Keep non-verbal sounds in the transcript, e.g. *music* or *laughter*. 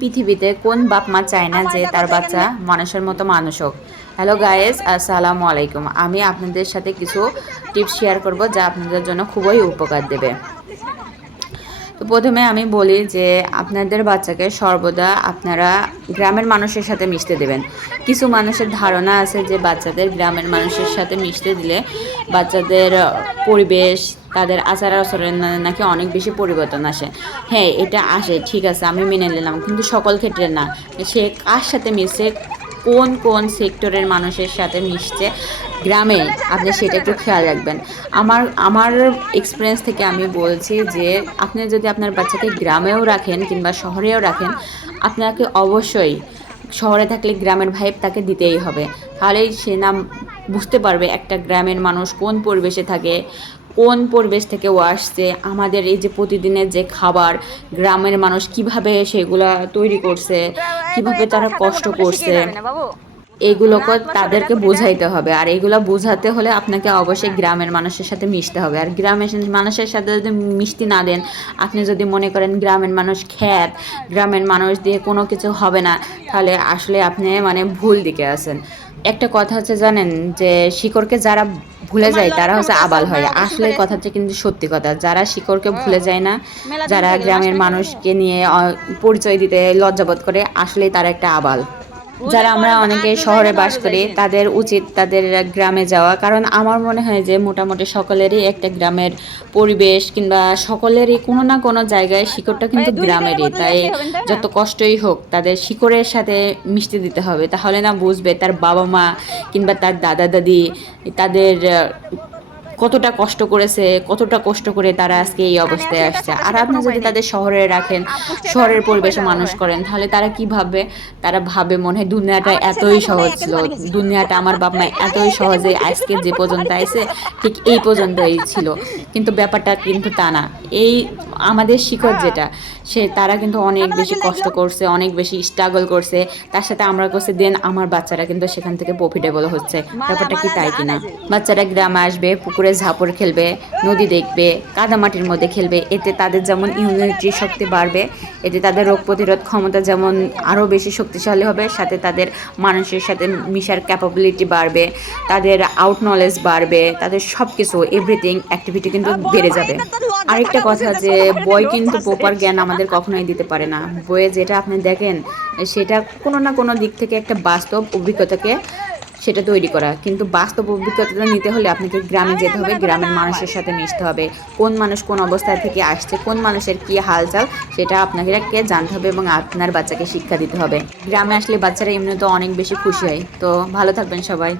পৃথিবীতে কোন বাপ মা চায় না যে তার বাচ্চা মানুষের মতো মানুষ হোক? হ্যালো গায়েস আসসালামু আলাইকুম। আমি আপনাদের সাথে কিছু টিপস শেয়ার করব যা আপনাদের জন্য খুবই উপকার দেবে। তো প্রথমে আমি বলি যে আপনাদের বাচ্চাকে সর্বদা আপনারা গ্রামের মানুষের সাথে মিশতে দেবেন। কিছু মানুষের ধারণা আছে যে বাচ্চাদের গ্রামের মানুষের সাথে মিশতে দিলে বাচ্চাদের পরিবেশ, তাদের আচার আচরণে নাকি অনেক বেশি পরিবর্তন আসে। হ্যাঁ এটা আসে, ঠিক আছে, আমি মেনে নিলাম। কিন্তু সকল ক্ষেত্রে না। সে কার সাথে মিশে কোন কোন সেক্টরের মানুষের সাথে মিশছে গ্রামে, আপনি সেটা একটু খেয়াল রাখবেন। আমার আমার এক্সপিরিয়েন্স থেকে আমি বলছি যে, আপনি যদি আপনার বাচ্চাকে গ্রামেও রাখেন কিংবা শহরেও রাখেন, আপনাকে অবশ্যই শহরে থাকলে গ্রামের ভাইব তাকে দিতেই হবে। তাহলেই সে নাম বুঝতে পারবে একটা গ্রামের মানুষ কোন পরিবেশে থাকে কোন পরিবেশ থেকে ও আসছে, আমাদের এই যে প্রতিদিনের যে খাবার, গ্রামের মানুষ কীভাবে সেগুলা তৈরি করছে, কীভাবে তারা কষ্ট করছে এইগুলোকে তাদেরকে বোঝাইতে হবে। আর এগুলো বোঝাতে হলে আপনাকে অবশ্যই গ্রামের মানুষের সাথে মিশতে হবে। আর গ্রামের মানুষের সাথে যদি মিশতে না দেন, আপনি যদি মনে করেন গ্রামের মানুষ খ্যাত, গ্রামের মানুষ দিয়ে কোনো কিছু হবে না, তাহলে আসলে আপনি মানে ভুল দিকে আছেন। একটা কথা হচ্ছে জানেন যে শিকড়কে যারা ভুলে যায় তারা হচ্ছে আবাল হয়। আসলে হচ্ছে কিন্তু সত্যি কথা। যারা শিকড়কে ভুলে যায় না যারা গ্রামের মানুষকে নিয়ে পরিচয় দিতে লজ্জাবোধ করে আসলে তারা একটা আবাল। যারা আমরা অনেকে শহরে বাস করি তাদের উচিত তাদের গ্রামে যাওয়া। কারণ আমার মনে হয় যে মোটামুটি সকলেরই একটা গ্রামের পরিবেশ কিংবা সকলেরই কোনো না কোনো জায়গায় শিকড়টা কিন্তু গ্রামেরই। তাই যত কষ্টই হোক তাদের শিকড়ের সাথে মিশতে দিতে হবে। তাহলে না বুঝবে তার বাবা মা কিংবা তার দাদা দাদি তাদের কতটা কষ্ট করেছে কতটা কষ্ট করে তারা আজকে এই অবস্থায় আসছে। আর আপনি যদি তাদের শহরে রাখেন শহরের পরিবেশে মানুষ করেন তাহলে তারা কি ভাববে? তারা ভাবে মনে হয় দুনিয়াটা এতই সহজ ছিল দুনিয়াটা আমার বাপ মা এতই *laughs* সহজে আজকে যে পর্যন্ত আইছে ঠিক এই পর্যন্তই ছিল। কিন্তু ব্যাপারটা কিন্তু তা না। এই আমাদের শিকড় যেটা সে তারা কিন্তু অনেক বেশি কষ্ট করছে অনেক বেশি স্ট্রাগল করছে। তার সাথে আমরা করছে দেন আমার বাচ্চারা কিন্তু সেখান থেকে প্রফিটেবল হচ্ছে। ব্যাপারটা কি তাই কিনা? বাচ্চারা গ্রামে আসবে পুকুরে ঝাপড় খেলবে, নদী দেখবে কাদামাটির মধ্যে খেলবে, এতে তাদের যেমন ইমিউনিটি শক্তি বাড়বে, এতে তাদের রোগ প্রতিরোধ ক্ষমতা যেমন আরও বেশি শক্তিশালী হবে, সাথে তাদের মানুষের সাথে মিশার ক্যাপাবিলিটি বাড়বে, তাদের আউট নলেজ বাড়বে, তাদের সব কিছু এভরিথিং অ্যাক্টিভিটি কিন্তু বেড়ে যাবে। আরেকটা কথা যে, বই কিন্তু প্রপার জ্ঞান আমাদের কখনোই দিতে পারে না। বইয়ে যেটা আপনি দেখেন, সেটা কোনো না কোনো দিক থেকে একটা বাস্তব অভিজ্ঞতাকে সেটা তৈরি করা। কিন্তু বাস্তব অভিজ্ঞতাটা নিতে হলে আপনাকে গ্রামে যেতে হবে গ্রামের মানুষের সাথে মিশতে হবে কোন মানুষ কোন অবস্থা থেকে আসছে কোন মানুষের কী হালচাল সেটা আপনাকে জানতে হবে এবং আপনার বাচ্চাকে শিক্ষা দিতে হবে। গ্রামে আসলে বাচ্চারা এমনিতে অনেক বেশি খুশি হয়। তো ভালো থাকবেন সবাই।